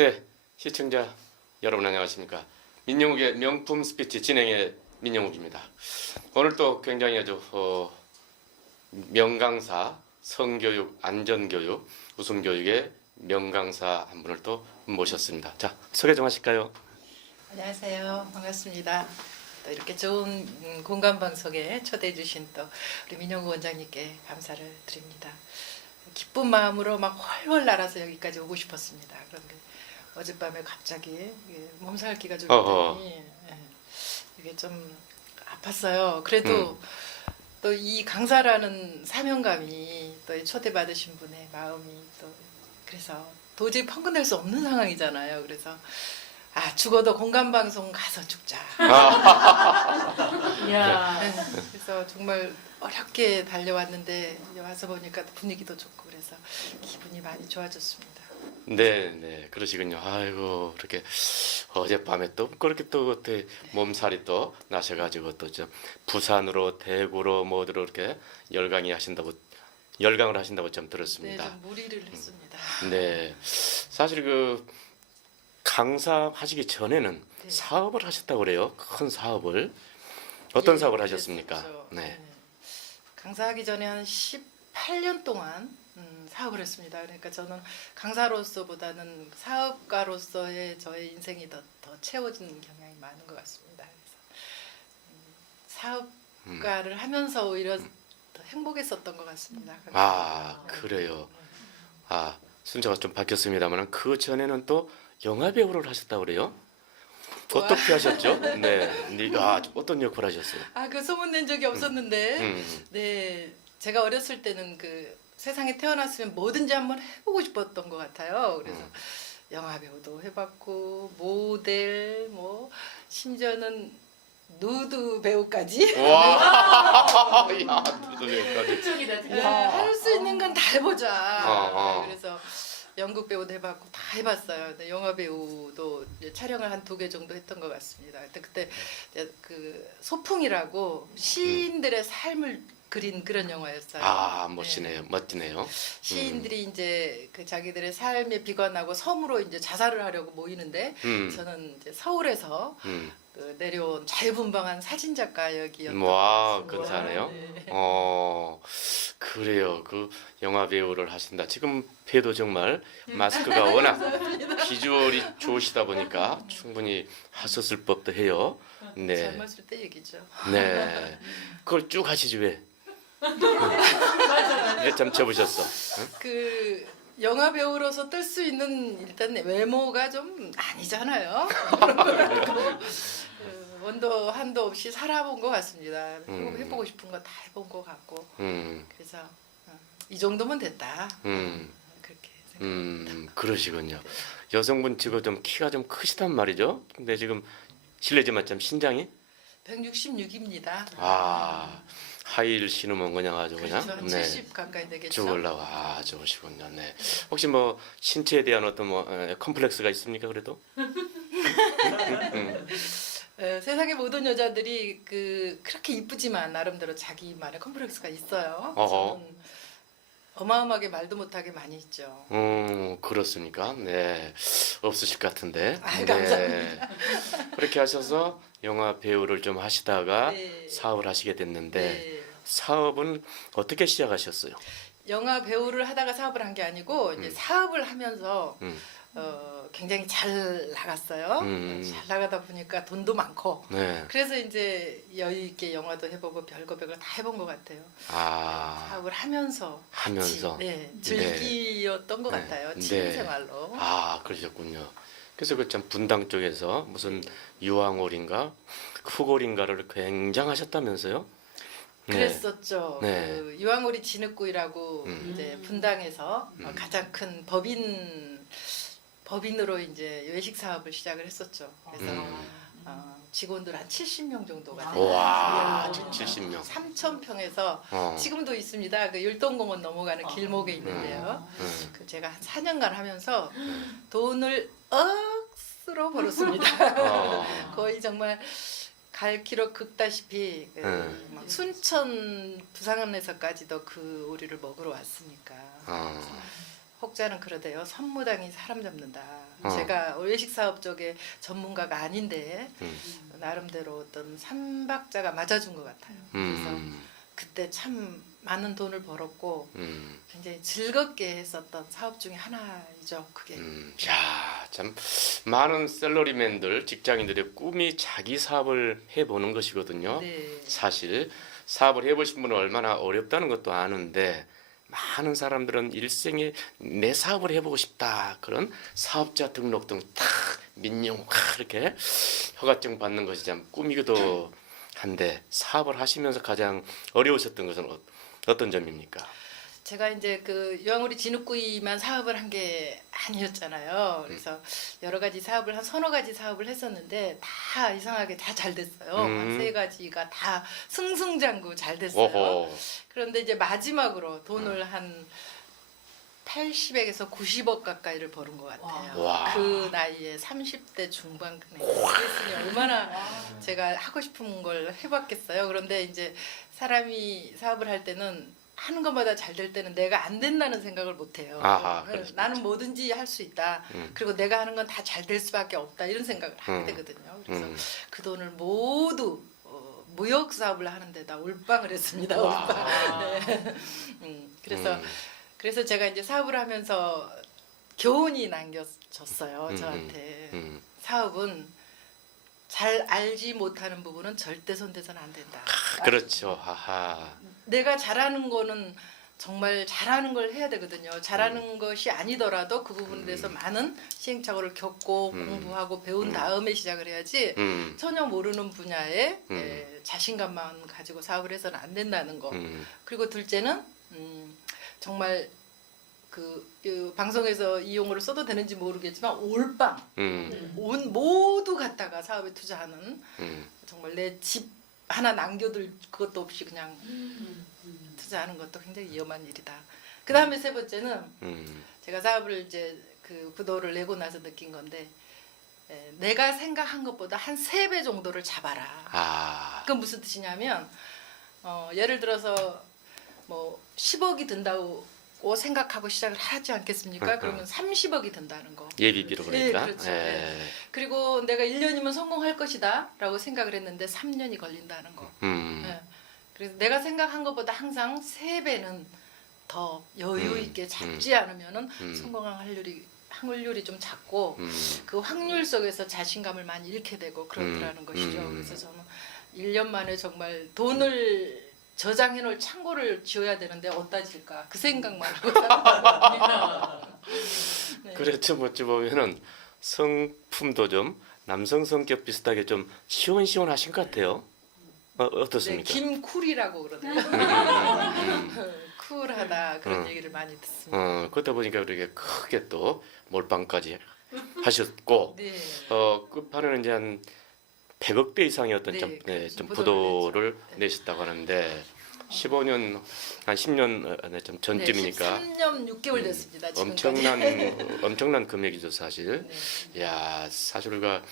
네, 시청자 여러분 안녕하십니까. 민영욱의 명품 스피치 진행의 민영욱입니다. 오늘 또 굉장히 아주 명강사, 성교육, 안전교육, 웃음교육의 명강사 한 분을 또 모셨습니다. 자, 소개 좀 하실까요? 안녕하세요. 반갑습니다. 또 이렇게 좋은 공간 방송에 초대해 주신 또 우리 민영우 원장님께 감사를 드립니다. 기쁜 마음으로 막 훨훨 날아서 여기까지 오고 싶었습니다. 그런데 어젯밤에 갑자기 몸살기가 좀 있더니 이게 좀 아팠어요. 그래도 또 이 강사라는 사명감이 또 초대받으신 분의 마음이 또 그래서 도저히 펑근할 수 없는 상황이잖아요. 그래서 죽어도 공간 방송 가서 죽자. 이야. 그래서 정말 어렵게 달려왔는데 와서 보니까 분위기도 좋고 그래서 기분이 많이 좋아졌습니다. 네, 그러시군요. 아이고, 그렇게 어젯밤에 또 그렇게 또 그때 몸살이 또 나셔가지고 또 좀 부산으로 대구로 모두로 이렇게 열강을 하신다고 좀 네, 들었습니다. 좀 무리를 했습니다. 네, 사실 그 강사 하시기 전에는 네. 사업을 하셨다고 그래요. 큰 사업을. 어떤 예, 사업을 하셨습니까? 그랬었죠. 네. 강사하기 전에 한 18년 동안 사업을 했습니다. 그러니까 저는 강사로서보다는 사업가로서의 저의 인생이 더 채워진 경향이 많은 것 같습니다. 그래서 사업가를 하면서 오히려 더 행복했었던 것 같습니다. 아, 그래요. 아, 순서가 좀 바뀌었습니다만 그 전에는 또 영화 배우를 하셨다고 그래요. 어떻게 하셨죠? 네, 어떤 역할 하셨어요? 그 소문 낸 적이 없었는데, 네, 제가 어렸을 때는 그 세상에 태어났으면 뭐든지 한번 해보고 싶었던 것 같아요. 그래서 영화 배우도 해봤고 모델, 뭐 심지어는 누드 배우까지 와, 야, 두들겨까지. 쪽이다. 할 수 있는 건 다 해보자. 어. 그래서 연극 배우도 해봤고 다 해봤어요. 근데 영화 배우도 이제 촬영을 한 2개 정도 했던 것 같습니다. 그때 이제 그 소풍이라고 시인들의 삶을 그린 그런 영화였어요. 아, 멋지네요. 멋지네요. 시인들이 이제 그 자기들의 삶에 비관하고 섬으로 이제 자살을 하려고 모이는데 저는 이제 서울에서 그 내려온 자유분방한 사진 작가 역이었던 와, 것 같습니다. 근사하네요. 네. 그래요. 그 영화 배우를 하신다. 지금 봬도 정말 마스크가 워낙 비주얼이 좋으시다 보니까 충분히 하셨을 법도 해요. 네, 젊었을 때 얘기죠. 네. 그걸 쭉 하시지 왜? 왜 참 접으셨어? 응? 그 영화 배우로서 뜰 수 있는 일단 외모가 좀 아니잖아요. 원도 한도 없이 살아본 것 같습니다. 해보고 싶은 거 다 해본 것 같고 그래서 이 정도면 됐다. 그렇게 생각합니다. 그러시군요. 여성분 치고 좀 키가 좀 크시단 말이죠. 근데 지금 실례지만 좀 신장이 166입니다. 하이힐 신으면 그냥 아주 그냥 그렇죠. 한 70 가까이 되겠죠. 쭉 올라와 좋으시군요. 네. 혹시 뭐 신체에 대한 어떤 컴플렉스가 있습니까? 그래도? 세상의 모든 여자들이 그렇게 이쁘지만 나름대로 자기만의 컴플렉스가 있어요. 어허. 저는 어마어마하게 말도 못하게 많이 있죠. 그렇습니까? 네. 없으실 것 같은데. 감사합니다. 그렇게 하셔서 영화 배우를 좀 하시다가 네. 사업을 하시게 됐는데 네. 사업은 어떻게 시작하셨어요? 영화 배우를 하다가 사업을 한 게 아니고 이제 사업을 하면서 굉장히 잘 나갔어요. 잘 나가다 보니까 돈도 많고 네. 그래서 이제 여유 있게 영화도 해보고 별거 다 해본 것 같아요. 사업을 하면서 하면서? 같이, 즐기였던 것 같아요. 취미생활로. 그러셨군요. 그래서 그 참 분당 쪽에서 무슨 유황올인가 흑올인가를 굉장하셨다면서요? 네. 그랬었죠. 네. 그 유황오리 진흙구이라고 이제 분당에서 가장 큰 법인으로 이제 외식 사업을 시작을 했었죠. 그래서 직원들 한 70명 정도가 와, 돼요. 70명. 3,000평에서 지금도 있습니다. 그 율동공원 넘어가는 길목에 있는데요. 그 제가 한 4년간 하면서 돈을 억수로 벌었습니다. 거의 정말 갈 길을 긋다시피 막 순천 부산에서까지도 그 오리를 먹으러 왔으니까 혹자는 그러대요. 선무당이 사람 잡는다. 어. 제가 외식 사업 쪽에 전문가가 아닌데 음. 나름대로 어떤 삼박자가 맞아준 것 같아요. 그래서 음. 그때 참 많은 돈을 벌었고 음. 굉장히 즐겁게 했었던 사업 중에 하나이죠. 그게. 야, 참 많은 셀러리맨들, 직장인들의 꿈이 자기 사업을 해보는 것이거든요. 네. 사실 사업을 해보신 분은 얼마나 어렵다는 것도 아는데 많은 사람들은 일생에 내 사업을 해보고 싶다 그런 사업자 등록등 탁 민영 확 이렇게 허가증 받는 것이 참 꿈이기도 한데 사업을 하시면서 가장 어려우셨던 것은 어떤 점입니까? 제가 이제 그 유황우리 진흙구이만 사업을 한 게 아니었잖아요. 그래서 여러 가지 사업을 한 서너 가지 사업을 했었는데 다 이상하게 다 잘 됐어요. 한 세 가지가 다 승승장구 잘 됐어요. 오호. 그런데 이제 마지막으로 돈을 한 80억에서 90억 가까이를 버는 것 같아요. 와. 그 나이에 30대 중반근에 그랬으니 얼마나 제가 하고 싶은 걸 해봤겠어요. 그런데 이제 사람이 사업을 할 때는 하는 것마다 잘 될 때는 내가 안 된다는 생각을 못 해요. 아하, 그럴 수 나는 뭐든지 할 수 있다. 그리고 내가 하는 건 다 잘 될 수밖에 없다. 이런 생각을 하게 되거든요. 그래서 그 돈을 모두 무역 사업을 하는 데다 올빵을 했습니다. 와. 올빵. 네. 그래서 제가 이제 사업을 하면서 교훈이 남겨졌어요. 저한테. 사업은 잘 알지 못하는 부분은 절대 손대서는 안 된다. 그렇죠. 하하. 내가 잘하는 거는 정말 잘하는 걸 해야 되거든요. 잘하는 것이 아니더라도 그 부분에 대해서 많은 시행착오를 겪고 공부하고 배운 다음에 시작을 해야지 전혀 모르는 분야에 자신감만 가지고 사업을 해서는 안 된다는 거. 그리고 둘째는 정말 그 방송에서 이 용어를 써도 되는지 모르겠지만 올빵 온 모두 갖다가 사업에 투자하는 정말 내 집 하나 남겨둘 그것도 없이 그냥 투자하는 것도 굉장히 위험한 일이다. 그 다음에 세 번째는 제가 사업을 이제 그 부도를 내고 나서 느낀 건데 내가 생각한 것보다 한 3배 정도를 잡아라. 아. 그건 무슨 뜻이냐면 예를 들어서 뭐 10억이 든다고 생각하고 시작을 하지 않겠습니까? 그러면 30억이 든다는 거. 예비비로 그러니까. 네, 그렇죠. 네. 그리고 내가 1년이면 성공할 것이다 라고 생각을 했는데 3년이 걸린다는 거. 네. 그래서 내가 생각한 것보다 항상 3배는 더 여유 있게 잡지 않으면은 성공할 확률이 좀 작고 그 확률 속에서 자신감을 많이 잃게 되고 그렇더라는 것이죠. 그래서 저는 1년 만에 정말 돈을 저장해 놓을 창고를 지어야 되는데 어디다 질까 그 생각만 하고 살았거든요. 네. 그렇죠. 어찌 보면은 성품도 좀 남성 성격 비슷하게 좀 시원시원하신 것 같아요. 네, 어떻습니까? 김쿨이라고 그러더라고요. 쿨하다 그런 얘기를 많이 듣습니다. 그러다 보니까 그렇게 크게 또 몰빵까지 하셨고 네. 끝판에는 이제 한 100억대 이상의 어떤 네, 좀, 그렇죠. 좀 부도를 부도를 냈죠. 네. 내셨다고 하는데 15년 한 10년 좀 전쯤이니까 13년 6개월 됐습니다. 지금까지. 엄청난 금액이죠 사실. 네. 야 사실 우리가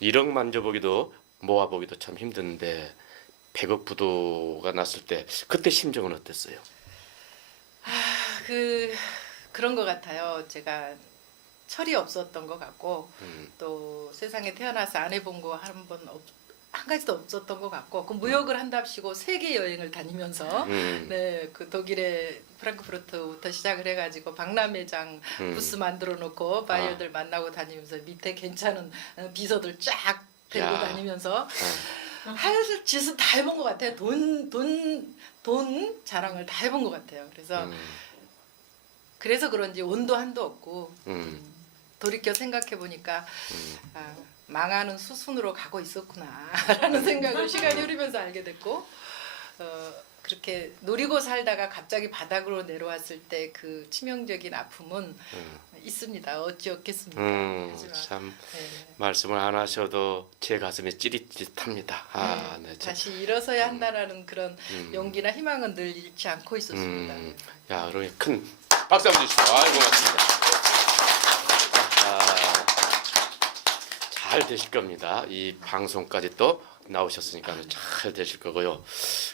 1억 만져보기도 모아보기도 참 힘든데 100억 부도가 났을 때 그때 심정은 어땠어요? 그런 것 같아요. 제가 철이 없었던 것 같고 또 세상에 태어나서 안 해본 거 한 가지도 없었던 것 같고 그 무역을 한답시고 세계 여행을 다니면서 네, 그 독일의 프랑크푸르트부터 시작을 해가지고 박람회장 부스 만들어 놓고 바이어들 만나고 다니면서 밑에 괜찮은 비서들 쫙 데리고 야. 다니면서 할 짓은 다 해본 것 같아요. 돈 자랑을 다 해본 것 같아요. 그래서 그런지 온도 한도 없고 돌이켜 생각해 보니까 망하는 수순으로 가고 있었구나라는 생각을 시간이 흐르면서 알게 됐고 그렇게 누리고 살다가 갑자기 바닥으로 내려왔을 때 그 치명적인 아픔은 있습니다. 어찌었겠습니까? 하지만 참 네. 말씀을 안 하셔도 제 가슴이 찌릿찌릿합니다. 네, 참. 다시 일어서야 한다라는 그런 용기나 희망은 늘 잃지 않고 있었습니다. 야, 그러니 큰 박수 한번 주시죠. 아이고, 고맙습니다. 잘 되실 겁니다. 이 방송까지 또 나오셨으니까 잘 되실 거고요.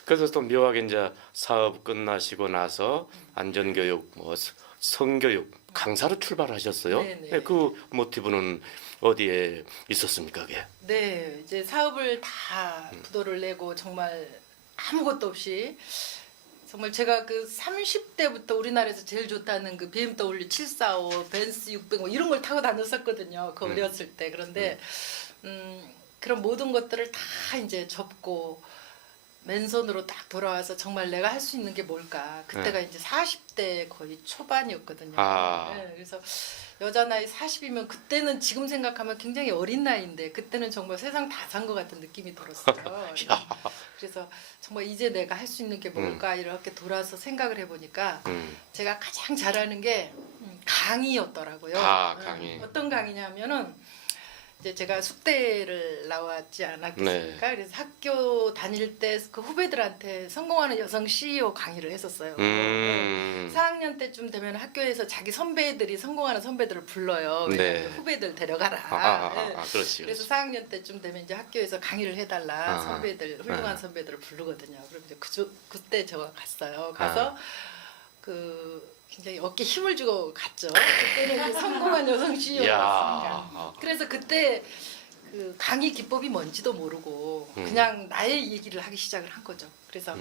그래서 또 묘하게 이제 사업 끝나시고 나서 안전교육, 뭐 성교육 강사로 출발하셨어요. 네네. 네, 그 모티브는 어디에 있었습니까, 그게? 네, 이제 사업을 다 부도를 내고 정말 아무것도 없이 정말 제가 그 30대부터 우리나라에서 제일 좋다는 그 BMW 745, 벤츠 600 뭐 이런 걸 타고 다녔었거든요. 그 어렸을 때. 그런데 그런 모든 것들을 다 이제 접고 맨손으로 딱 돌아와서 정말 내가 할 수 있는 게 뭘까? 그때가 이제 40대 거의 초반이었거든요. 아. 네, 그래서 여자 나이 40이면 그때는 지금 생각하면 굉장히 어린 나이인데 그때는 정말 세상 다 산 것 같은 느낌이 들었어요. 그래서 정말 이제 내가 할 수 있는 게 뭘까 이렇게 돌아서 생각을 해보니까 제가 가장 잘하는 게 강의였더라고요. 아, 강의. 어떤 강의냐면은 이제 제가 숙대를 나왔지 않았겠습니까? 네. 그래서 학교 다닐 때 그 후배들한테 성공하는 여성 CEO 강의를 했었어요. 4학년 때쯤 되면 학교에서 자기 선배들이 성공하는 선배들을 불러요. 왜냐면 네. 후배들 데려가라. 네. 그렇지. 그래서 4학년 때쯤 되면 이제 학교에서 강의를 해달라. 선배들, 훌륭한 선배들을 부르거든요. 그럼 이제 그때 제가 갔어요. 가서 그 굉장히 어깨 힘을 주고 갔죠. 그때는 이제 성공한 여성 CEO였으니까. 그래서 그때 그 강의 기법이 뭔지도 모르고 그냥 나의 얘기를 하기 시작을 한 거죠. 그래서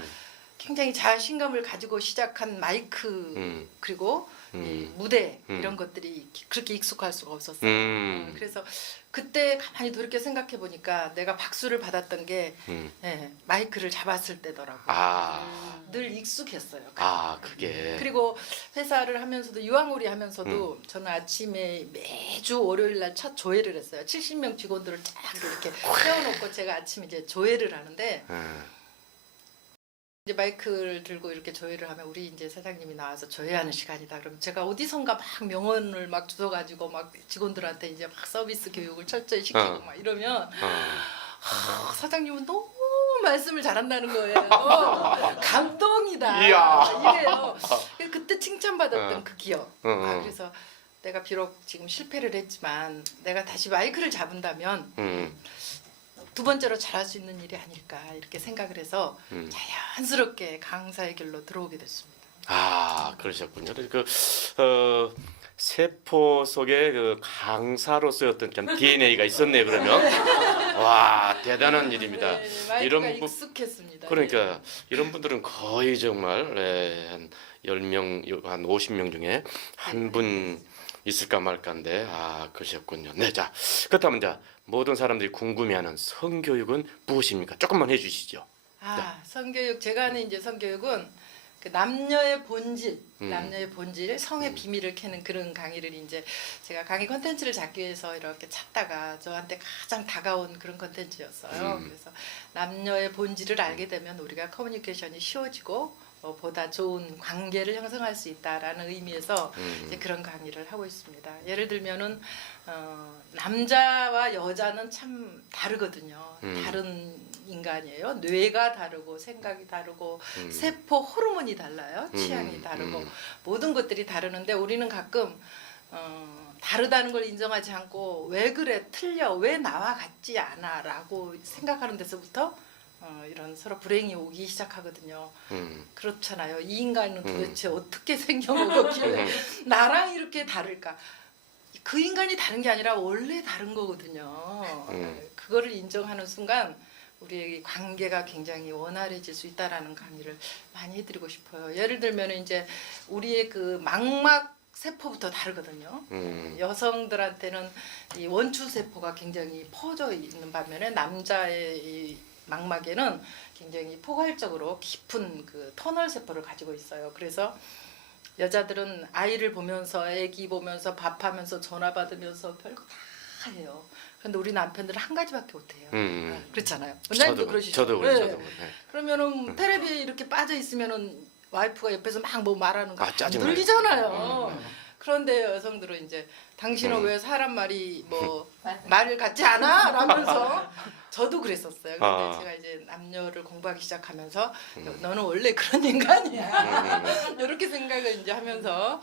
굉장히 자신감을 가지고 시작한 마이크 그리고 이 무대 이런 것들이 그렇게 익숙할 수가 없었어요. 그래서 그때 가만히 돌이켜 생각해 보니까 내가 박수를 받았던 게 예, 마이크를 잡았을 때더라고요. 늘 익숙했어요. 그게. 그리고 회사를 하면서도 유황오리 하면서도 저는 아침에 매주 월요일 날 첫 조회를 했어요. 70명 직원들을 쫙 이렇게 세워놓고 제가 아침에 이제 조회를 하는데 이제 마이크를 들고 이렇게 조회를 하면 우리 이제 사장님이 나와서 조회하는 시간이다. 그럼 제가 어디선가 막 명언을 막 주워가지고 막 직원들한테 이제 막 서비스 교육을 철저히 시키고 막 이러면 사장님은 너무 말씀을 잘한다는 거예요. 감동이다. 이래요. 그때 칭찬받았던 그 기억. 그래서 내가 비록 지금 실패를 했지만 내가 다시 마이크를 잡은다면 두 번째로 잘할 수 있는 일이 아닐까 이렇게 생각을 해서 자연스럽게 강사의 길로 들어오게 됐습니다. 그러셨군요. 그 세포 속에 그 강사로서의 어떤 좀 DNA가 있었네요. 그러면 와 대단한 일입니다. 마이크가 이런 익숙했습니다. 그러니까 이런 분들은 거의 정말 한 10명, 한 50명 중에 한 분 있을까 말까인데 그러셨군요. 네, 자 그렇다면 자 모든 사람들이 궁금해하는 성교육은 무엇입니까? 조금만 해주시죠. 성교육 제가 하는 이제 성교육은 그 남녀의 본질, 성의 비밀을 캐는 그런 강의를 이제 제가 강의 컨텐츠를 잡기 위해서 이렇게 찾다가 저한테 가장 다가온 그런 컨텐츠였어요. 그래서 남녀의 본질을 알게 되면 우리가 커뮤니케이션이 쉬워지고 보다 좋은 관계를 형성할 수 있다라는 의미에서 이제 그런 강의를 하고 있습니다. 예를 들면은 남자와 여자는 참 다르거든요. 다른 인간이에요. 뇌가 다르고 생각이 다르고 세포 호르몬이 달라요. 취향이 다르고 모든 것들이 다르는데 우리는 가끔 다르다는 걸 인정하지 않고 왜 그래 틀려 왜 나와 같지 않아라고 생각하는 데서부터 이런 서로 불행이 오기 시작하거든요. 그렇잖아요. 이 인간은 도대체 어떻게 생겨먹었길래 나랑 이렇게 다를까? 그 인간이 다른 게 아니라 원래 다른 거거든요. 그거를 인정하는 순간 우리의 관계가 굉장히 원활해질 수 있다라는 강의를 많이 해드리고 싶어요. 예를 들면 이제 우리의 그 망막 세포부터 다르거든요. 여성들한테는 이 원추 세포가 굉장히 퍼져 있는 반면에 남자의 이 망막에는 굉장히 포괄적으로 깊은 그 터널 세포를 가지고 있어요. 그래서 여자들은 아이를 보면서 아기 보면서 밥하면서 전화 받으면서 별거 다 해요. 그런데 우리 남편들은 한 가지밖에 못해요. 그렇잖아요. 원장님도 그러시죠? 저도 네. 저도. 네. 그러면은 텔레비에 이렇게 빠져 있으면은 와이프가 옆에서 막 뭐 말하는 거 짜증나요. 들리잖아요. 그런데 여성들은 이제 당신은 왜 사람 말이 뭐 맞아요. 말을 같지 않아? 라면서 저도 그랬었어요. 근데 아. 제가 이제 남녀를 공부하기 시작하면서 너는 원래 그런 인간이야. 이렇게 생각을 이제 하면서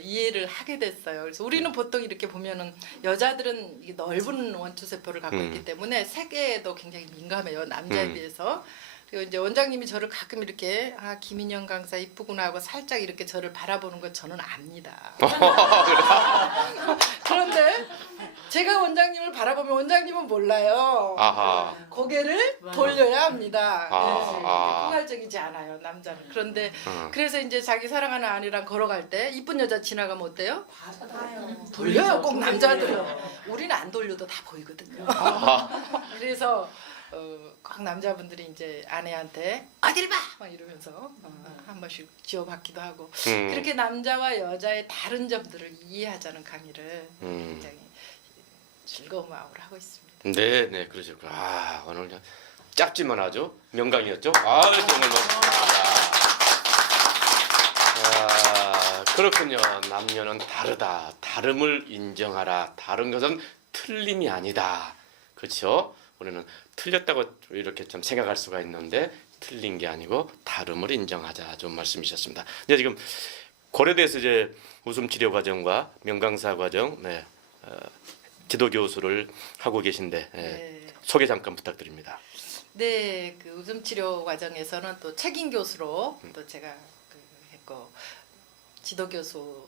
이해를 하게 됐어요. 그래서 우리는 보통 이렇게 보면은 여자들은 이 넓은 원투세포를 갖고 있기 때문에 세계에도 굉장히 민감해요. 남자에 비해서. 그리고 이제 원장님이 저를 가끔 이렇게 아 김인영 강사 이쁘구나 하고 살짝 이렇게 저를 바라보는 거 저는 압니다. 그런데 제가 원장님을 바라보면 원장님은 몰라요. 아하. 고개를 맞아. 돌려야 합니다. 아. 포괄적이지 않아요 남자는. 그런데 음. 그래서 이제 자기 사랑하는 아내랑 걸어갈 때 이쁜 여자 지나가면 어때요? 봐요. 돌려요 꼭 남자들은. 우리는 안 돌려도 다 보이거든요. 그래서 꼭 남자분들이 이제 아내한테 어딜 봐! 막 이러면서 한 번씩 지어받기도 하고 그렇게 남자와 여자의 다른 점들을 이해하자는 강의를 굉장히 즐거운 마음으로 하고 있습니다. 네, 네, 그러죠. 아, 오늘 그냥 짧지만 아주 명강이었죠. 아, 정말 아, 그렇군요. 남녀는 다르다. 다름을 인정하라. 다른 것은 틀림이 아니다. 그렇죠? 우리는 틀렸다고 이렇게 좀 생각할 수가 있는데 틀린 게 아니고 다름을 인정하자. 좀 말씀이셨습니다. 이제 지금 고려대에서 이제 웃음 치료 과정과 명강사 과정, 네, 지도 교수를 하고 계신데 네. 소개 잠깐 부탁드립니다. 네, 그 웃음 치료 과정에서는 또 책임 교수로 또 제가 했고 지도 교수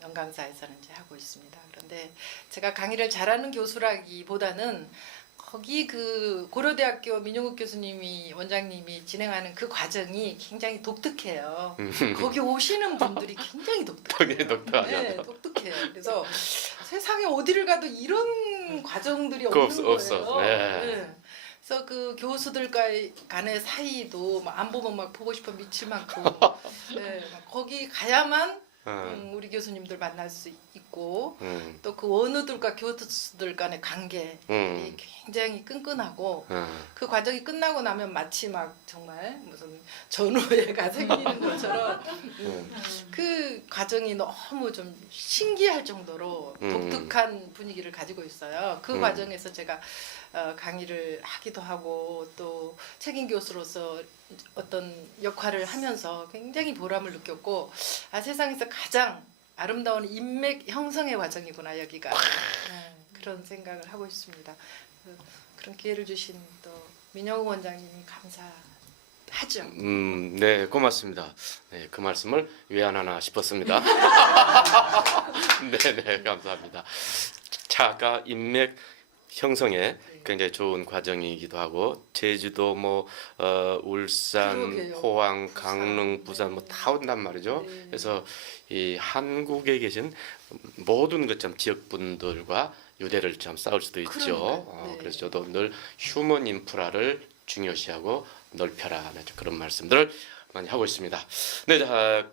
명강사에서는 이제 하고 있습니다. 그런데 제가 강의를 잘하는 교수라기보다는 거기 그 고려대학교 민용욱 교수님이 원장님이 진행하는 그 과정이 굉장히 독특해요. 거기 오시는 분들이 굉장히 독특해요. 되게 독특하죠. 네, 독특해요. 그래서 세상에 어디를 가도 이런 과정들이 그거 없는 거예요. 없어. 네. 네. 그래서 그 교수들 간의 사이도 막안 보면 막 보고 싶어 미칠 만큼 네, 막 거기 가야만 우리 교수님들 만날 수 있고 또 그 원우들과 교수들 간의 관계이 굉장히 끈끈하고 그 과정이 끝나고 나면 마치 막 정말 무슨 전우회가 생기는 것처럼 그 과정이 너무 좀 신기할 정도로 독특한 분위기를 가지고 있어요. 그 과정에서 제가 강의를 하기도 하고 또 책임 교수로서 어떤 역할을 하면서 굉장히 보람을 느꼈고 아 세상에서 가장 아름다운 인맥 형성의 과정이구나 여기가 네, 그런 생각을 하고 있습니다. 그런 기회를 주신 또 민영우 원장님이 감사하죠. 네, 고맙습니다. 네, 그 말씀을 왜 안 하나 싶었습니다. 네, 네, 감사합니다. 자, 아까 인맥 형성에 굉장히 좋은 과정이기도 하고 제주도 뭐 울산, 그러게요. 포항, 강릉, 부산 뭐 다 온단 말이죠. 네. 그래서 이 한국에 계신 모든 그 좀 지역 분들과 유대를 좀 쌓을 수도 있죠. 그러니까요. 네. 그래서 저도 늘 휴먼 인프라를 중요시하고 넓혀라 하는 그런 말씀들을 많이 하고 있습니다. 네, 자,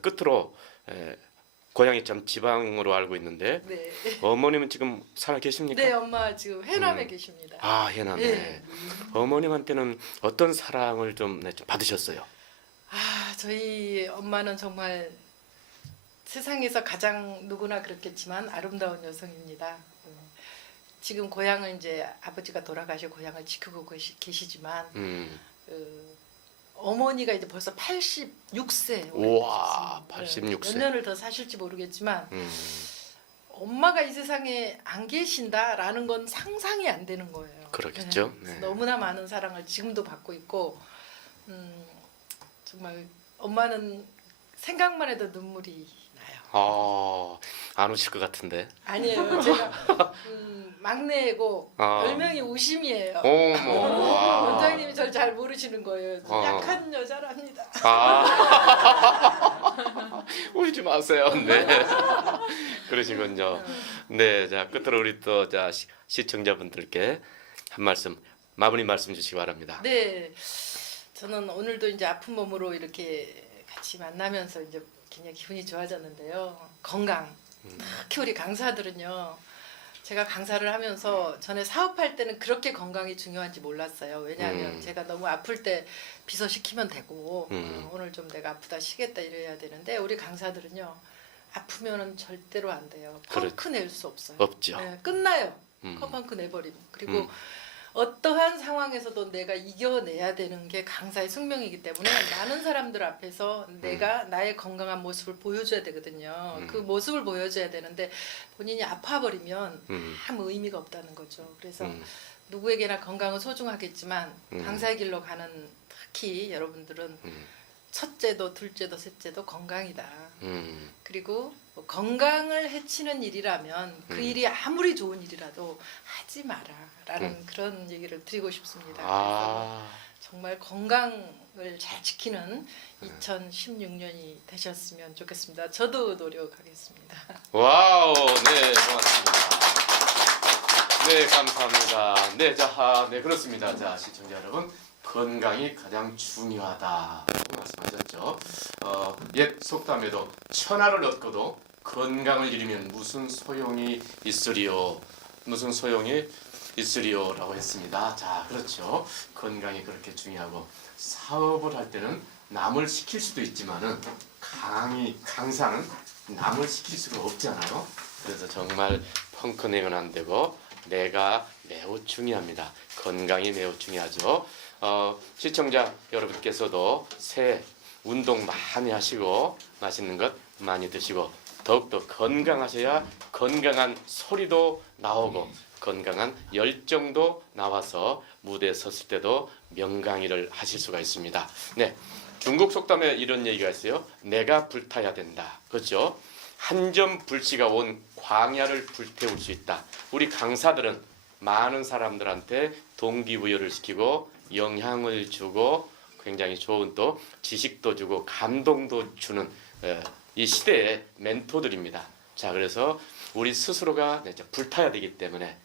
끝으로 고향이 참 지방으로 알고 있는데 네. 어머님은 지금 살아 계십니까? 네, 엄마 지금 해남에 계십니다. 아, 해남에. 네. 어머님한테는 어떤 사랑을 좀, 좀 받으셨어요? 아, 저희 엄마는 정말 세상에서 가장 누구나 그렇겠지만 아름다운 여성입니다. 지금 고향을 이제 아버지가 돌아가시고 고향을 지키고 계시지만 어머니가 이제 벌써 86세. 우와, 86세. 몇 년을 더 사실지 모르겠지만 엄마가 이 세상에 안 계신다라는 건 상상이 안 되는 거예요. 그러겠죠. 네. 네. 너무나 많은 사랑을 지금도 받고 있고 정말 엄마는 생각만 해도 눈물이 나요. 안 오실 것 같은데. 아니에요. 제가 막내고 아. 별명이 우심이에요. 어머, 와. 원장님이 저를 잘 모르시는 거예요. 어. 약한 여자랍니다. 울지 마세요. 네. 그러시군요. 네, 자 끝으로 우리 또 자 시청자분들께 한 말씀, 마무리 말씀 주시기 바랍니다. 네, 저는 오늘도 이제 아픈 몸으로 이렇게 같이 만나면서 이제 굉장히 기분이 좋아졌는데요. 건강. 특히 우리 강사들은요. 제가 강사를 하면서 전에 사업할 때는 그렇게 건강이 중요한지 몰랐어요. 왜냐하면 제가 너무 아플 때 비서시키면 되고 오늘 좀 내가 아프다 쉬겠다 이래야 되는데 우리 강사들은요. 아프면은 절대로 안 돼요. 그렇- 펑크 낼 수 없어요. 없죠. 네, 끝나요. 음. 펑크 내버리면. 그리고 음. 어떠한 상황에서도 내가 이겨내야 되는 게 강사의 숙명이기 때문에 많은 사람들 앞에서 내가 나의 건강한 모습을 보여줘야 되거든요. 그 모습을 보여줘야 되는데 본인이 아파버리면 아무 의미가 없다는 거죠. 그래서 누구에게나 건강은 소중하겠지만 강사의 길로 가는 특히 여러분들은 첫째도 둘째도 셋째도 건강이다. 그리고 뭐 건강을 해치는 일이라면 그 일이 아무리 좋은 일이라도 하지 마라라는 그런 얘기를 드리고 싶습니다. 그래서 정말 건강을 잘 지키는 2016년이 되셨으면 좋겠습니다. 저도 노력하겠습니다. 와우, 네, 고맙습니다. 네, 감사합니다. 네, 자, 네, 그렇습니다. 자, 시청자 여러분, 건강이 가장 중요하다고 말씀하셨죠. 옛 속담에도 천하를 얻고도 건강을 잃으면 무슨 소용이 있으리요? 무슨 소용이 있으리요라고 했습니다. 자, 그렇죠. 건강이 그렇게 중요하고 사업을 할 때는 남을 시킬 수도 있지만은 강사는 남을 시킬 수가 없잖아요. 그래서 정말 펑크 내면 안 되고 내가 매우 중요합니다. 건강이 매우 중요하죠. 시청자 여러분께서도 새해 운동 많이 하시고 맛있는 것 많이 드시고 더욱더 건강하셔야 건강한 소리도 나오고 건강한 열정도 나와서 무대에 섰을 때도 명강의를 하실 수가 있습니다. 네, 중국 속담에 이런 얘기가 있어요. 내가 불타야 된다. 그렇죠? 한 점 불씨가 온 광야를 불태울 수 있다. 우리 강사들은 많은 사람들한테 동기부여를 시키고 영향을 주고 굉장히 좋은 또 지식도 주고 감동도 주는 이 시대의 멘토들입니다. 자, 그래서 우리 스스로가 불타야 되기 때문에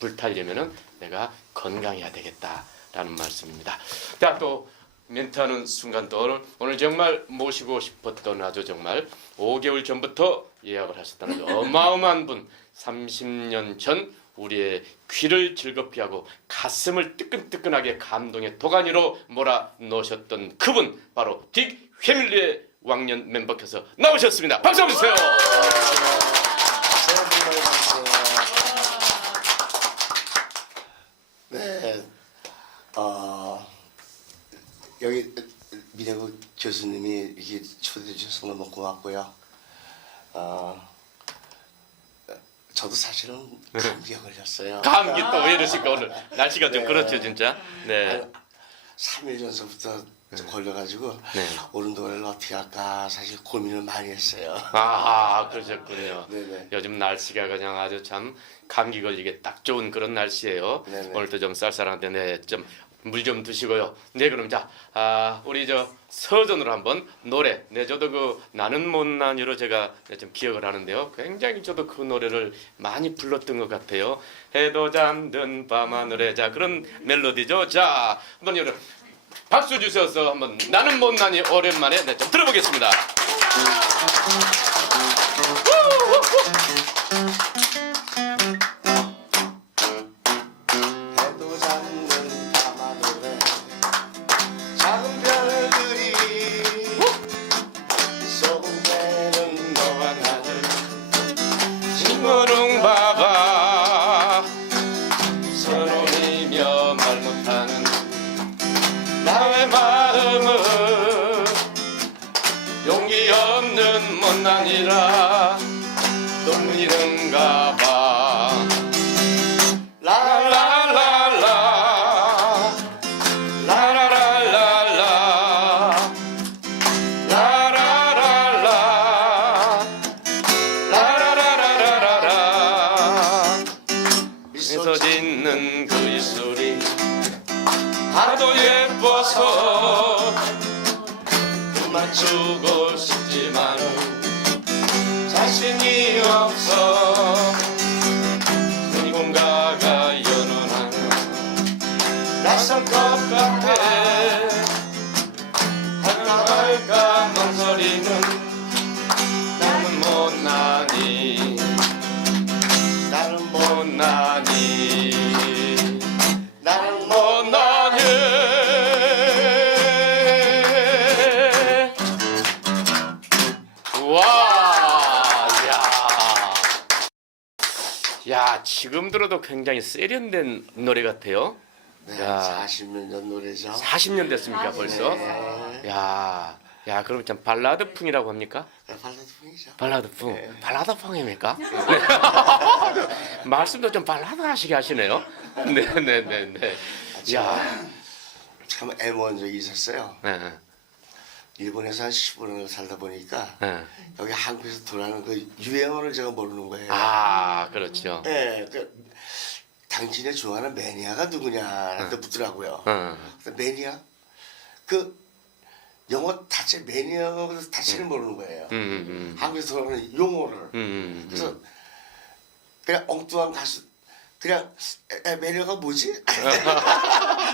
불타려면은 내가 건강해야 되겠다라는 말씀입니다. 자, 또 멘트하는 순간 또 오늘 정말 모시고 싶었던 아주 정말 5개월 전부터 예약을 하셨다는 어마어마한 분, 30년 전 우리의 귀를 즐겁게 하고 가슴을 뜨끈뜨끈하게 감동의 도가니로 몰아넣으셨던 그분, 바로 딕 패밀리의 왕년 멤버께서 나오셨습니다. 박수 한번 주세요. 네, 여기 민혜국 교수님이 이렇게 초대해 주셔서 너무 고맙고요. 저도 사실은 감기에 걸렸어요. 감기 또 왜 이러실까? 오늘 날씨가 좀 그렇죠, 진짜. 네. 3일 전서부터 걸려가지고 네. 오늘 노래를 어떻게 할까 사실 고민을 많이 했어요. 그러셨군요. 네네. 요즘 날씨가 그냥 아주 참 감기 걸리게 딱 좋은 그런 날씨예요. 네네. 오늘도 좀 쌀쌀한데 네, 좀 물 좀 드시고요. 네, 그럼 자, 우리 저 서전으로 한번 노래. 네, 저도 그 나는 못난이로 제가 좀 기억을 하는데요. 굉장히 저도 그 노래를 많이 불렀던 것 같아요. 해도 잠든 밤하늘에 자 그런 멜로디죠. 자, 한번 여러분 박수 주셔서 한번 나는 못난이 오랜만에 네, 좀 들어보겠습니다. 해도 잡는 밤하늘에 작은 별들이 소금되는 너와 나를 징그릉 봐봐 서론이며 말 못하는 나의 마음은 용기 없는 못난이라 눈물이는가 봐 라라라라 라라라라라 라라라라 라라라라라라 미소 짓는 그 입술이 하도 예뻐서 그만 주고 싶지만 자신이 없어 누군가가 연원하면 낯설 것 같아 할까 말까 망설이는 나는 못나니 나는 못나니 나는 못나니 와 야, 지금 들어도 굉장히 세련된 노래 같아요. 네, 야. 40년 전 노래죠. 40년 됐습니까, 벌써? 네. 야, 야, 그럼 참 발라드풍이라고 합니까? 발라드풍이죠. 발라드풍. 네. 발라드풍입니까? 네. 말씀도 좀 발라드하시게 하시네요. 네, 네, 네, 네. 야, 참 애모한 적이 있었어요. 네, 일본에서 한 15년을 살다 보니까 네. 여기 한국에서 돌아가는 그 유행어를 제가 모르는 거예요. 아, 그렇죠. 네, 당신의 좋아하는 매니아가 누구냐한테 묻더라고요. 근데 매니아? 그 영어 자체 매니아 자체를 모르는 거예요. 한국에서 돌아가는 용어를. 그래서 그냥 엉뚱한 가수 그냥 매니아가 뭐지?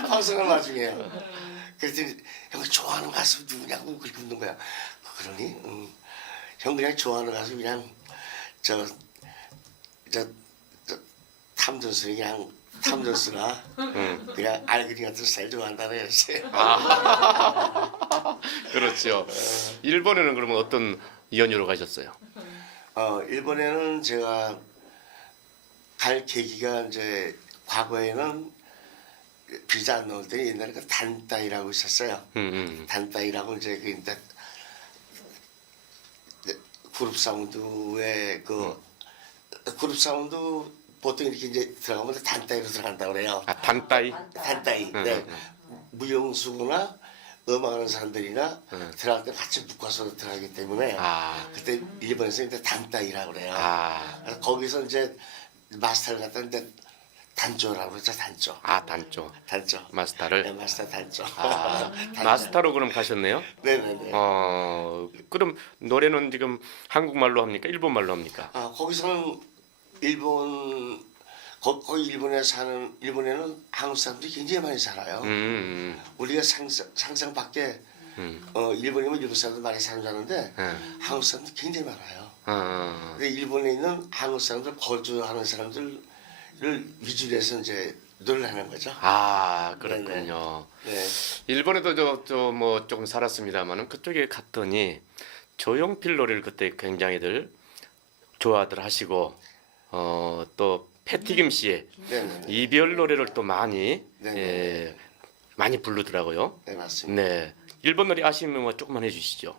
방송을 나중에요. 그랬더니 형 좋아하는 가수 누구냐고 그렇게 묻는 거야. 그러니? 형 그냥 좋아하는 가수 그냥 저 탐존스는 그냥 탐존스나 그냥 알그리 같은 스타일 좋아한다고 했어요. 그렇죠. 일본에는 그러면 어떤 연유로 가셨어요? 일본에는 제가 갈 계기가 이제 과거에는 비자 안 나올 때 옛날에 그 단따이라고 있었어요. 단따이라고 이제 그 이제 그룹 사운드의 그룹 사운드 보통 이렇게 이제 들어가면 단따이로 들어간다고 그래요. 아, 단따이? 단따이. 네. 무용수거나 음악하는 사람들이나 들어갈 때 같이 묶어서 들어가기 때문에 그때 일본에서 이제 단따이라고 그래요. 그래서 거기서 이제 마스터를 갖다 이제 단조라고 그러죠. 단조. 아, 단조. 단조. 마스터를? 네, 마스터 단조. 단조. 마스터로 그럼 가셨네요? 네네네. 그럼 노래는 지금 한국말로 합니까? 일본말로 합니까? 거기서는 거기 일본에는 한국 사람들이 굉장히 많이 살아요. 우리가 상상 밖에 일본이면 일본 사람들 많이 사는데 한국 사람들 굉장히 많아요. 근데 일본에 있는 한국 사람들 거주하는 사람들을 위주로 해서 이제 노래를 하는 거죠. 아, 그렇군요. 네. 일본에도 뭐 조금 살았습니다만은 그쪽에 갔더니 조용필 노래를 그때 굉장히들 좋아들 하시고 또 패티김 씨의 네네. 이별 노래를 또 많이 네네. 많이 부르더라고요. 네, 맞습니다. 네, 일본 노래 아시면 뭐 조금만 해주시죠.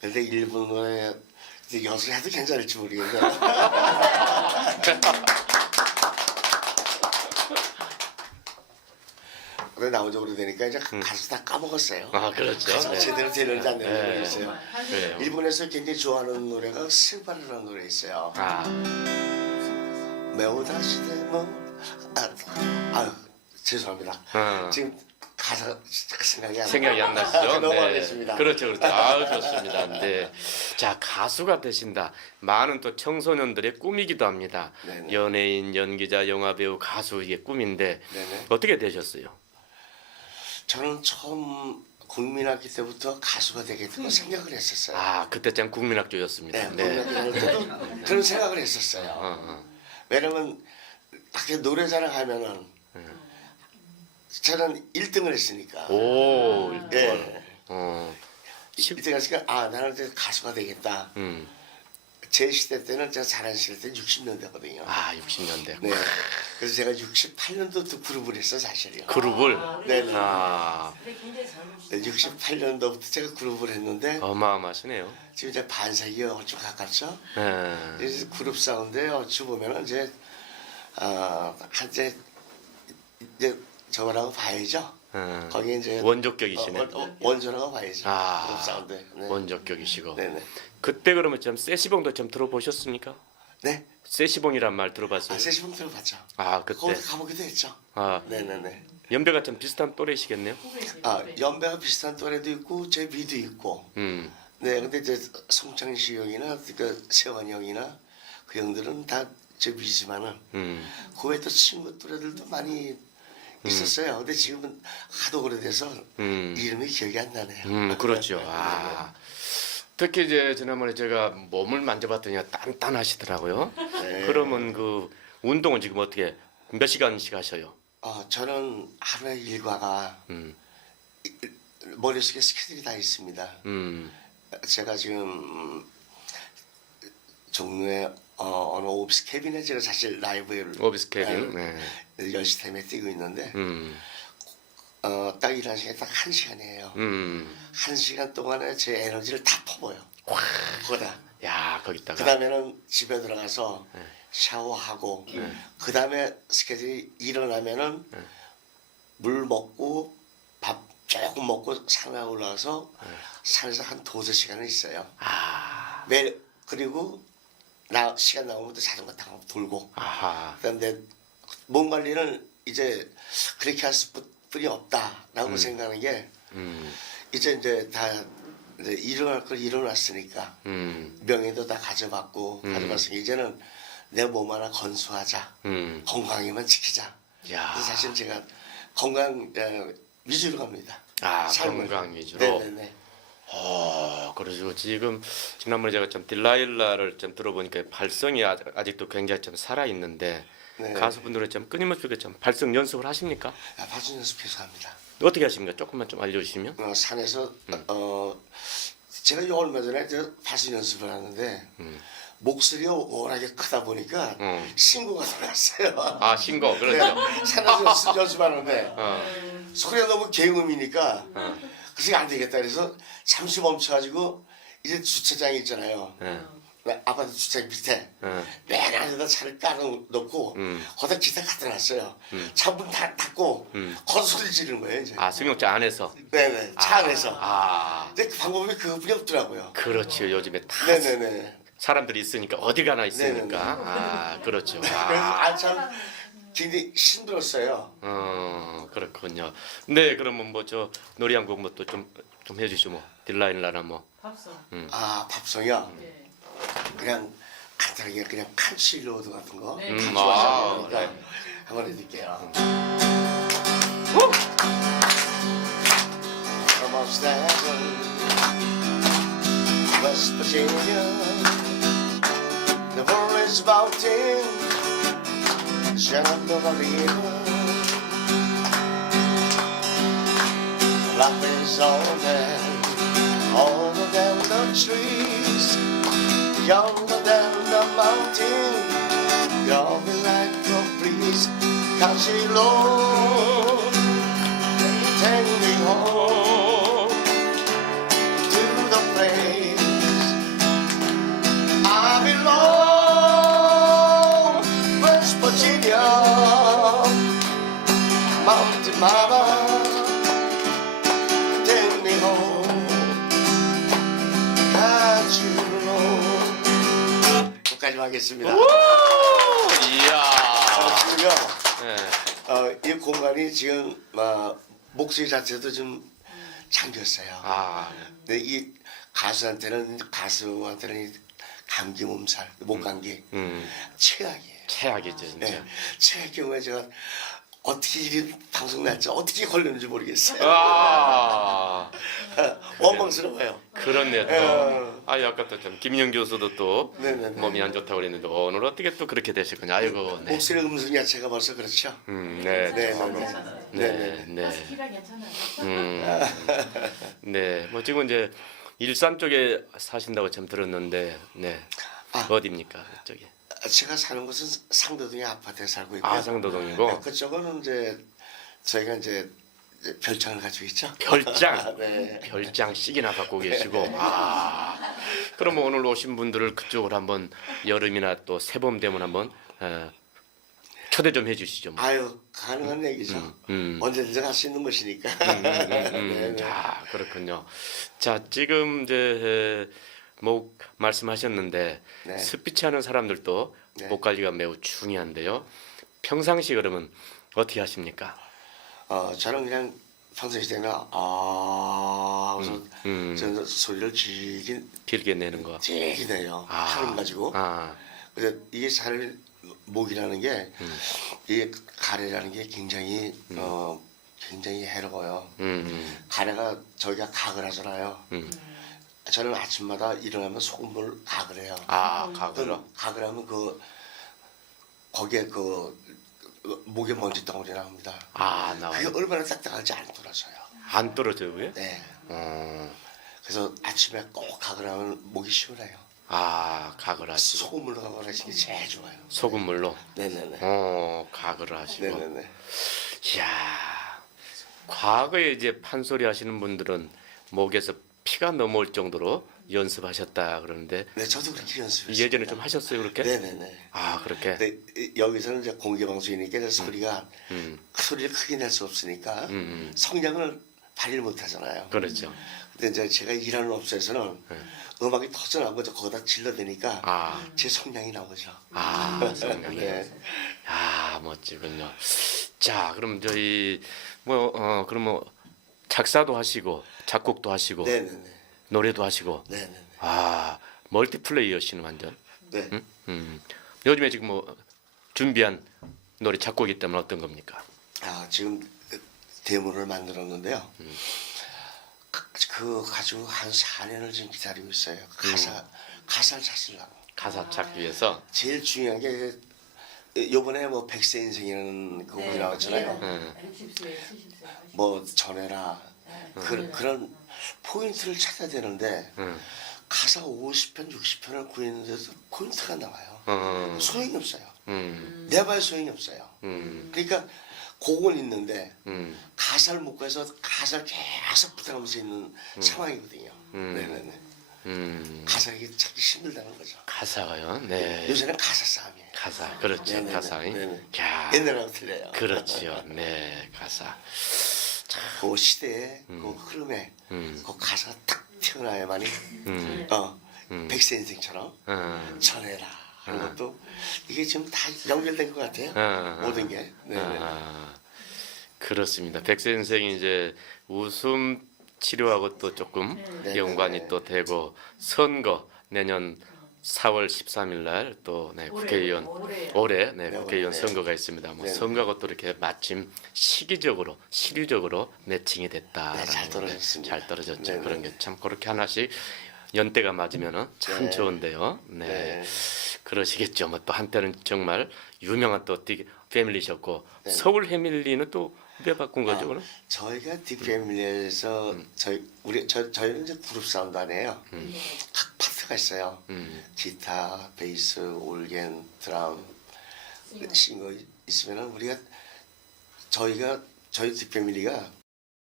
근데 일본 노래 연습을 해도 괜찮을지 모르겠네. 근데 나온 지 오래되니까 이제 가수 다 까먹었어요. 아, 그렇죠. 가사가 네. 제대로 되는지 안 되는지 네. 모르겠어요. 그래요. 일본에서 굉장히 좋아하는 노래가 스바루라는 노래 있어요. 매우 다시 되면 아유 죄송합니다. 지금 가사 생각이 안 나시죠? 넘어가겠습니다. 그렇죠, 그렇죠. 아우, 좋습니다. 네. 자, 가수가 되신다. 많은 또 청소년들의 꿈이기도 합니다. 네네. 연예인, 연기자, 영화배우, 가수 이게 꿈인데 네네. 어떻게 되셨어요? 저는 처음 국민학기 때부터 가수가 되겠다고 생각을 했었어요. 아, 그때쯤 국민학교였습니다. 네. 국민학기 때도 그런 생각을 했었어요. 왜냐면 학교 노래자랑 하면은 저는 1등을 했으니까. 오, 예. 어, 1등 했으니까 나는 이제 가수가 되겠다. 제 시대 때는 제가 잘한 시대 때 60년대거든요. 아, 60년대. 네. 그래서 제가 68년도부터 그룹을 했어 사실이요. 그룹을. 네네. 아, 68년도부터 제가 그룹을 했는데 어마어마하시네요. 지금 이제 반세기 얼추 가깝죠. 네. 그래서 그룹 사운드에 어찌 보면은 이제 한때 이제 저거라고 봐야죠. 거기 이제 원조격이시네. 원조라고 봐야죠. 아, 그룹 사운드. 네. 원조격이시고. 네네. 그때 그러면 좀 세시봉도 좀 들어보셨습니까? 네. 세시봉이란 말 들어봤어요? 세시봉 들어봤죠. 아, 그때. 거기 가보기도 했죠. 아, 네네네. 연배가 좀 비슷한 또래시겠네요? 연배가 비슷한 또래도 있고 제 위도 있고. 네, 근데 이제 송창 씨 형이나 그 세환 형이나 그 형들은 다 제 위지만은 그 외에 또 친구 또래들도 많이 있었어요. 근데 지금은 하도 오래돼서 이름이 기억이 안 나네요. 그렇죠. 아, 특히 이제 지난번에 제가 몸을 만져봤더니 단단하시더라고요. 네. 그러면 그 운동은 지금 어떻게 몇 시간씩 하셔요? 저는 하루에 일과가 머릿속에 스케줄이 다 있습니다. 제가 지금 종로에 어느 오피스 캐빈에 제가 사실 라이브를 오비스 캐빈. 네. 10시 타임에 뛰고 있는데 딱 일하는 시간이 딱 1시간이에요. 1시간 동안에 제 에너지를 다 퍼버요. 거기다. 야, 거기다가. 그 다음에는 집에 들어가서 샤워하고 그 다음에 스케줄이 일어나면은 물 먹고 밥 조금 먹고 산에 올라가서 산에서 한 2-3시간은 있어요. 아. 매일 그리고 나 시간 나오면 또 자전거 타고 돌고 아하. 그다음에 몸 관리는 이제 그렇게 할 수뿐이 없다라고 생각하는 게 이제 다 이제 일어날 걸 일어났으니까 명예도 다 가져봤고 가져봤으니까 이제는 내 몸 하나 건수하자 건강에만 지키자. 야. 그래서 사실 제가 건강 위주로 갑니다. 아, 삶을. 건강 위주로. 네네네. 그러시고 지금 지난번에 제가 좀 딜라일라를 좀 들어보니까 발성이 아직도 굉장히 좀 살아 있는데 네. 가수분들은 좀 끊임없이 좀 발성 연습을 하십니까? 발성 연습해서 합니다. 어떻게 하십니까? 조금만 좀 알려주시면. 산에서 제가 이 얼마 전에 저 발성 연습을 하는데 목소리가 워낙에 크다 보니까 신고가 들어갔어요. 아, 신고 그렇죠. 네, 산에서 연습하는데 소리가 너무 개음이니까 그래서 안 되겠다 그래서 잠시 멈춰가지고 이제 주차장이 있잖아요. 아파트 주차장 밑에 맨 안에다 차를 깔아놓고 거기다 기타 갖다 놨어요. 차 문 닫고 거기서 소리 지르는 거예요 이제. 아, 승용차 안에서. 네네 차 안에서. 아, 근데 그 방법이 그것뿐이 없더라고요. 그렇죠. 요즘에 다 네네네. 사람들이 있으니까 어디 가나 있으니까. 네네네. 아, 그렇죠. 그래서 아, 참 굉장히 힘들었어요. 그렇군요. 네, 그러면 뭐 저 노래 한 곡 뭐 또 좀 해주시죠 뭐 딜라일라나 뭐. 밥솥. 아 밥송이요. 네. 그냥 간단하게 그냥 칸치 로드 같은 거 네. 다 아, 좋아하시니까 네. 한번 해드릴게요. From upstairs, West Virginia, the world is mounting, Shenandoah River. Life is on there, older than the trees, younger than the mountain, younger like the breeze. Country Lord, take me home to the place I belong, West Virginia, Mountain Mama. Take me home, 가주로. 여기까지 하겠습니다. 이야. 지금요, 네. 이 공간이 지금 목소리 자체도 좀 잠겼어요. 아, 근데 이 가수한테는 이 감기 몸살, 목 감기 최악이에요. 최악이죠 진짜. 네, 최악 경우에 제가 어떻게 이 방송 날지 어떻게 걸렸는지 모르겠어요. 아, 원망스러워요. 그렇네요. 또. 아, 아까 또 참 김영 교수도 또 네네네. 몸이 안 좋다고 그랬는데 오늘 어떻게 또 그렇게 되셨군요. 아이고, 네. 목소리 음성 자체가 벌써 그렇죠. 네, 네, 네, 네. 네, 키가 괜찮아요. 네. 뭐 지금 이제 일산 쪽에 사신다고 참 들었는데, 네, 어디입니까 그쪽에? 제가 사는 곳은 상도동의 아파트에 살고 있고요. 아, 상도동이고. 네, 그쪽은 이제 저희가 이제 별장을 가지고 있죠. 별장, 네. 별장씩이나 갖고 계시고, 아, 그럼 오늘 오신 분들을 그쪽으로 한번 여름이나 또 새봄 되면 한번 초대 좀 해주시죠. 뭐. 아유 가능한 얘기죠. 언제든지 갈 수 있는 곳이니까. 네, 네. 아, 그렇군요. 자, 지금 이제 목 말씀하셨는데 네. 스피치 하는 사람들도 네. 목 관리가 매우 중요한데요. 평상시 그러면 어떻게 하십니까? 저는 그냥 평소시대는 하면서 저는 소리를 길게 내는 거. 길게 내요. 아. 팔을 가지고. 아, 그래서 이게 살 목이라는 게 이 가래라는 게 굉장히 굉장히 해로워요. 가래가 저희가 각을 하잖아요. 저는 아침마다 일어나면 소금물 각을 해요. 아, 가글로. 각을 하면 거기에 목에 먼지 덩어리 나옵니다. 아, 그게 나와요. 얼마나 딱딱한지 안 떨어져요. 안 떨어져요, 왜? 네. 그래서 아침에 꼭 각을 하면 목이 시원해요. 아, 가글 하시고 소금물로 가글 하시는 게 제일 좋아요. 소금물로 네네네. 가글을 하시고. 네네네. 이야, 과거에 이제 판소리 하시는 분들은 목에서 피가 넘어올 정도로 연습하셨다 그러는데 네, 저도 그렇게 연습했어요. 예전에 좀 하셨어요 그렇게? 네네네. 아, 그렇게. 근데 여기서는 이제 공개 방송이니까 소리가 음. 소리를 크게 낼 수 없으니까 성량을 발휘를 못 하잖아요. 그렇죠. 근데 이제 제가 일하는 업소에서는 음악이 터져나온 거죠. 거기다 질러대니까 아, 제 성량이 나오죠. 성량이. 네. 아, 멋지군요. 자, 그럼 저희 그럼 작사도 하시고 작곡도 하시고 네네네. 노래도 하시고 네네네. 아, 멀티플레이어시는 완전. 네. 요즘에 지금 준비한 노래 작곡이 있다면 어떤 겁니까? 아, 지금 데모를 만들었는데요. 그 가지고 한 4년을 지금 기다리고 있어요. 가사를 찾으려고. 가사 찾기 위해서. 제일 중요한 게 요번에 뭐 백세 인생이라는 그 곡이 나왔잖아요. 60세, 70세. 뭐 전해라 그런 포인트를 찾아야 되는데 가사 50편, 60편을 구했는데도 포인트가 나와요. 소용이 없어요. 내봐야 소용이 없어요. 그러니까 곡은 있는데 가사를 못 구해서 가사를 계속 부탁하면서 있는 상황이거든요. 네네네. 가사가 이게 찾기 힘들다는 거죠. 가사가요. 네. 요새는 가사 싸움이에요. 가사. 그렇죠. 네네네. 가사이. 네네. 야. 옛날하고 틀려요. 그렇죠. 네. 가사. 그 시대의 그 흐름에 그 가사가 딱 튀어나야만이 백세 인생처럼 전해라 하는 것도 이게 지금 다 연결된 것 같아요. 모든 게. 네네. 그렇습니다. 백세 선생이 이제 웃음 치료하고 또 조금 네. 연관이 또 되고 선거 내년 4월 13일 날 또 국회의원 올해 국회의원 네. 선거가 있습니다. 뭐 네. 선거가 또 이렇게 마침 시기적으로 시류적으로 매칭이 됐다라는 네, 잘 건데 떨어졌습니다. 잘 떨어졌죠. 네, 네. 그런 게 참 그렇게 하나씩 연대가 맞으면은 참 네. 좋은데요. 네. 네. 그러시겠죠. 뭐 또 한때는 정말 유명한 또 패밀리셨고 네. 서울 패밀리는 또 왜 바꾼 거죠, 그럼? 저희가 딥패밀리에서 저희는 이제 그룹 사운드 아니에요. 각 파트가 있어요. 기타, 베이스, 올겐, 드럼, 싱거 있으면은 저희 딥패밀리가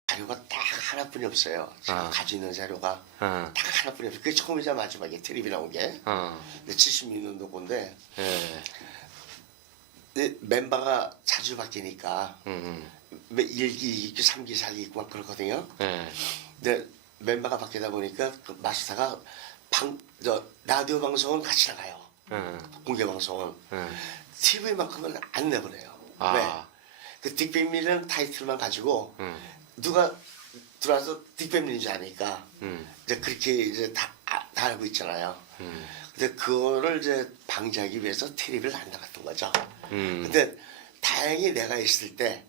자료가 딱 하나뿐이 없어요. 제가 가지고 있는 자료가 딱 하나뿐이 없어요. 그게 처음이자 마지막에 텔레비 나온 게. 근데 76년도 건데 예. 근데 멤버가 자주 바뀌니까 일기, 2기, 3기, 4기 있고 막 그렇거든요. 예. 근데 멤버가 바뀌다 보니까 그 마스터가 라디오 방송은 같이 나가요. 공개 방송은. TV만큼은 안 내보내요. 아. 왜? 그 딕패밀리라는 타이틀만 가지고 누가 들어와서 딕패밀리인 줄 아니까 이제 그렇게 이제 다 알고 있잖아요. 근데 그거를 이제 방지하기 위해서 텔레비를 안 나갔던 거죠. 근데 다행히 내가 있을 때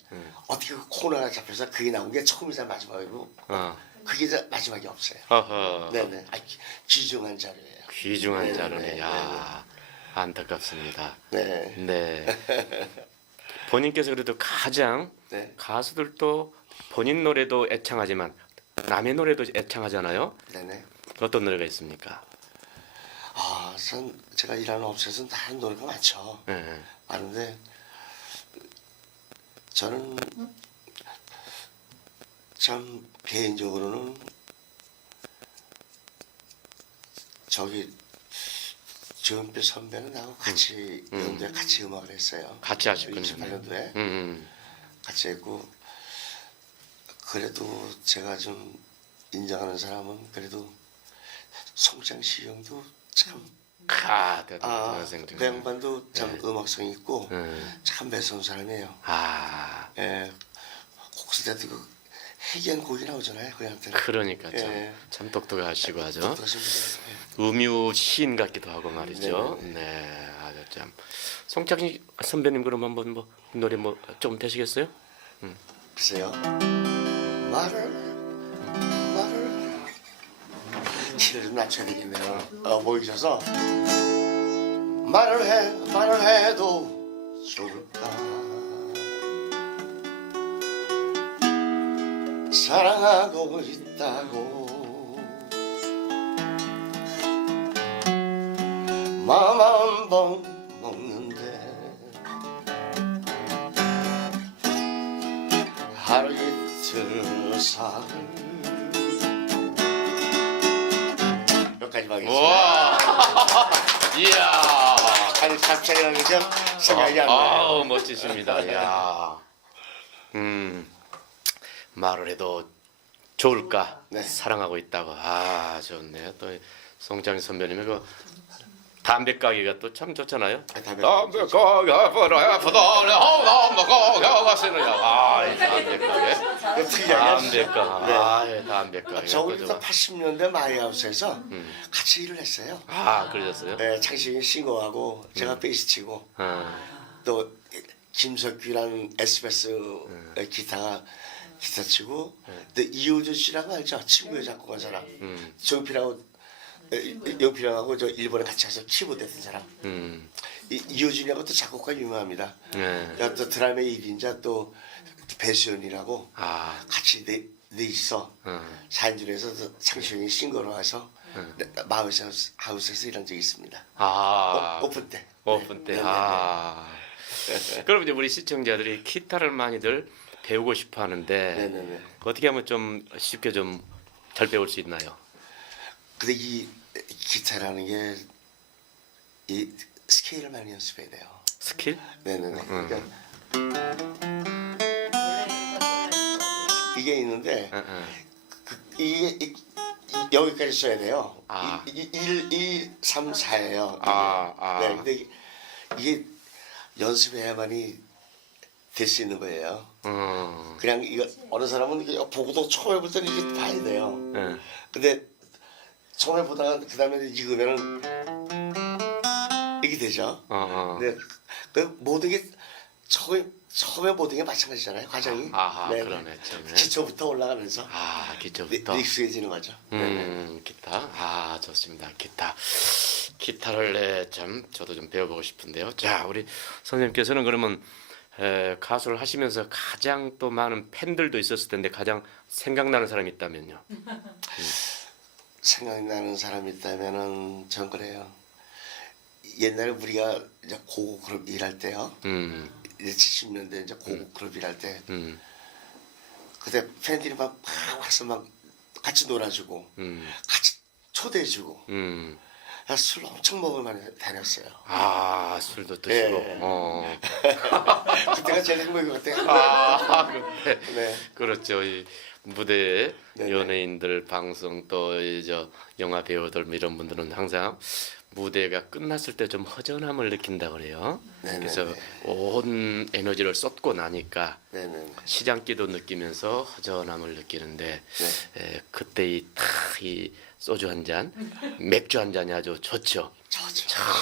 어떻게 그 코너가 잡혀서 그게 나온 게 처음이자 마지막이고 그게 이제 마지막이 없어요. 어허. 네네. 귀중한 자료예요. 귀중한 네, 자료네. 네, 야, 안타깝습니다. 네. 네. 본인께서 그래도 가장 네. 가수들도 본인 노래도 애창하지만 남의 노래도 애창하잖아요. 네네. 어떤 노래가 있습니까? 제가 일하는 업소에서는 다른 노래가 많죠. 네. 많은데 저는 참 개인적으로는 조용필 선배는 나하고 같이 연도에 같이 음악을 했어요. 같이 하셨군요. 68년도에 같이 했고 그래도 제가 좀 인정하는 사람은 그래도 송장시 형도 참 대단한 선생님. 그 양반도 참 음악성 있고 참 매서운 사람이에요. 예, 곡 쓸 때도 그 희귀한 곡이 나오잖아요. 그한테는. 그러니까 예. 참 똑똑하시고 하죠. 똑똑하신 분이에요. 음유 시인 같기도 하고 말이죠. 네, 아주 참. 송창식 선배님 그럼 한번 뭐 노래 뭐 좀 되시겠어요? 글쎄요. 말을 키를 좀 낮춰야 되겠네요. 보이셔서 말을 해도 좋을까 사랑하고 있다고 번 먹는데 하루 이틀 살 여기까지 하겠습니다. 와, 이야. 아니 갑자기 하면 좀 생각이 안 나요. 아우 멋지십니다. 야, 말을 해도 좋을까? 네. 사랑하고 있다고. 아 좋네요. 또 송창희 선배님의 그 담배 가게가 또 참 좋잖아요. 담배 담배 가게 불어야 부덜에 담배 가게 가시느냐. 아이 담배 가게. 그 특이하게 담배 가게. 아 예, 담배 가게. 저기서 80년대 마이하우스에서 같이 일을 했어요. 아 그러셨어요? 네, 창식이 싱어하고 제가 베이스 치고 또 김석규라는 SBS 기타 치고 또 이호준 씨라고 알죠? 친구의 작곡한 사람. 정필하고 영필하고 저 일본에 같이 가서 키보드 했던 사람. 이호준이하고 또 작곡가 유명합니다. 네. 또 드라마의 1인자 또 배수연이라고 아, 같이 넷이서 사인줄에서 창식이 싱어로 와서 마을하우스에서 일한 적이 있습니다. 아, 오픈 때. 오픈 때. 네, 네, 아. 그럼 이제 우리 시청자들이 기타를 많이들 배우고 싶어 하는데 네네네. 어떻게 하면 좀 쉽게 좀 잘 배울 수 있나요? 근데 이 기타라는 게 이 스케일을 많이 연습해야 돼요. 스킬? 네네네. 그러니까 이게 있는데 이게 여기까지 써야 돼요. 아. 1, 2, 3, 4예요. 아. 네, 근데 이게 연습해야만이 될 수 있는 거예요. 그냥 이거 어느 사람은 이게 보고도 처음 해볼 때는 이게 봐야 돼요. 네. 근데 처음에 보다가 그 다음에 익으면은 이게 되죠. 근데 그 모든 게 처음에 모든 게 마찬가지잖아요. 과정이. 아하, 그러네, 처음에. 기초부터 올라가면서 아, 기초부터. 익숙해지는 거죠. 기타. 아, 좋습니다. 기타를 참 저도 좀 배워보고 싶은데요. 자, 우리 선생님께서는 그러면 가수를 하시면서 가장 또 많은 팬들도 있었을 텐데 가장 생각나는 사람이 있다면요. 생각나는 사람이 있다면은 전 그래요. 옛날에 우리가 이제 고급 그룹 일할 때요. 이제 70년대 이제 고급 그룹 일할 때 그때 팬들이 막 와서 막 같이 놀아주고 같이 초대해주고 술 엄청 먹을 만에 다녔어요. 아, 술도 드시고. 예. 그때가 제일 행복인 것 같아요. 아, 그때. 네. 그렇죠. 이 무대에 네네. 연예인들 방송 또 이제 영화 배우들 이런 분들은 항상 무대가 끝났을 때 좀 허전함을 느낀다 그래요. 네네네. 그래서 온 에너지를 쏟고 나니까 네네. 시장기도 느끼면서 허전함을 느끼는데 네. 그때 이 소주 한 잔, 맥주 한 잔이 아주 좋죠.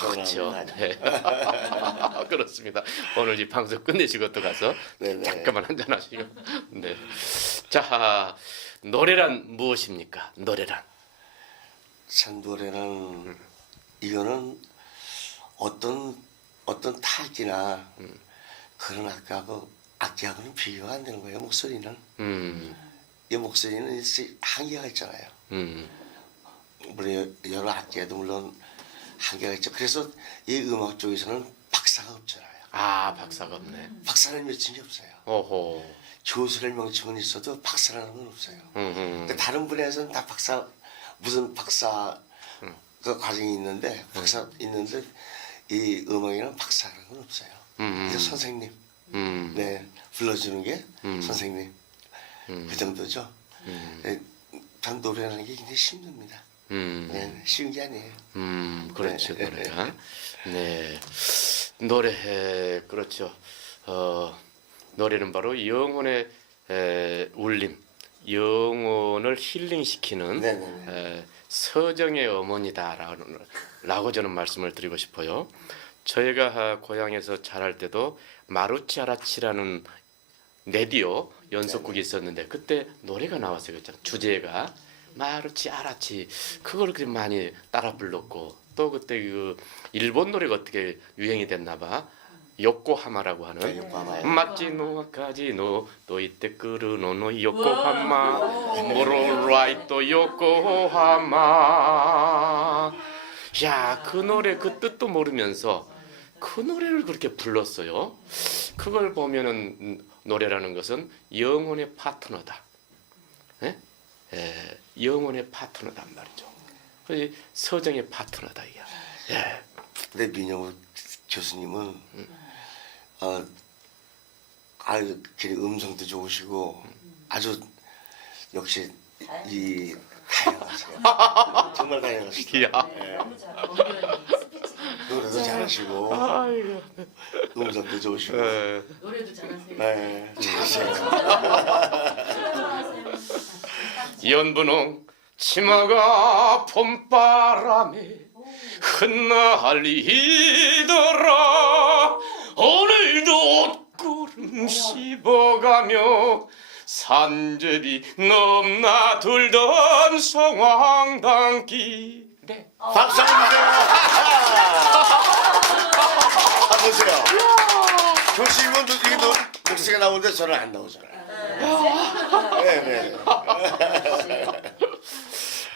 그렇죠. 네. 그렇습니다. 오늘 이 방송 끝내시고 또 가서 네네. 잠깐만 한잔 하시고. 네. 자, 노래란 무엇입니까? 노래란. 참 노래는 이거는 어떤 타악기나 그런 악기하고는 비교가 안 되는 거예요. 목소리는. 이 목소리는 한계가 있잖아요. 물론 여러 악기에도 물론 한계가 있죠. 그래서 이 음악 쪽에서는 박사가 없잖아요. 아, 박사가 없네. 박사는 명칭이 없어요. 오호. 교수를 명칭은 있어도 박사라는 건 없어요. 그러니까 다른 분야에서는 다 무슨 박사 그 과정이 있는데 있는데 이 음악에는 박사라는 건 없어요. 그래서 선생님, 네 불러주는 게 선생님 그 정도죠. 네, 참 노래라는 게 굉장히 힘듭니다. 네, 쉬운 게 아니에요. 그렇죠. 네. 노래가. 네. 노래 그렇죠. 노래는 바로 영혼의 울림, 영혼을 힐링시키는 네네네. 서정의 어머니다라고 저는 말씀을 드리고 싶어요. 저희가 고향에서 자랄 때도 마루치 아라치라는 라디오 연속곡이 있었는데 그때 노래가 나왔어요. 그렇죠? 주제가 마루치 아라치 그걸 그렇게 많이 따라 불렀고 또 그때 그 일본 노래가 어떻게 유행이 됐나 봐. 요코하마라고 하는 네, 요코하마요. 마치노 카지노 또 이때 끄르노노 요코하마 모로라이토 요코하마 야, 그 노래 그 뜻도 모르면서 그 노래를 그렇게 불렀어요. 그걸 보면은 노래라는 것은 영혼의 파트너다. 예? 영혼의 파트너단 말이죠. 그 서정의 파트너다 이게. 예. 근데 민영우 교수님은 아유 음성도 좋으시고 아주 역시 이 다양하세요. 정말 다양하시다. 야. 너무 잘 어머니 스피치 노래도 잘하시고 아이고. 음성도 좋으시고 예. 노래도 잘하세요. 네, 잘하세요. 연분홍 치마가 봄바람에 흩날리더라. 오늘도 옷구름 씹어가며 산제비 넘나들던 성황당길에. 박수 한번 주세요. 보세요. 교수님은 이게 목소리가 나오는데 저는 안 나오잖아요. 네, 네.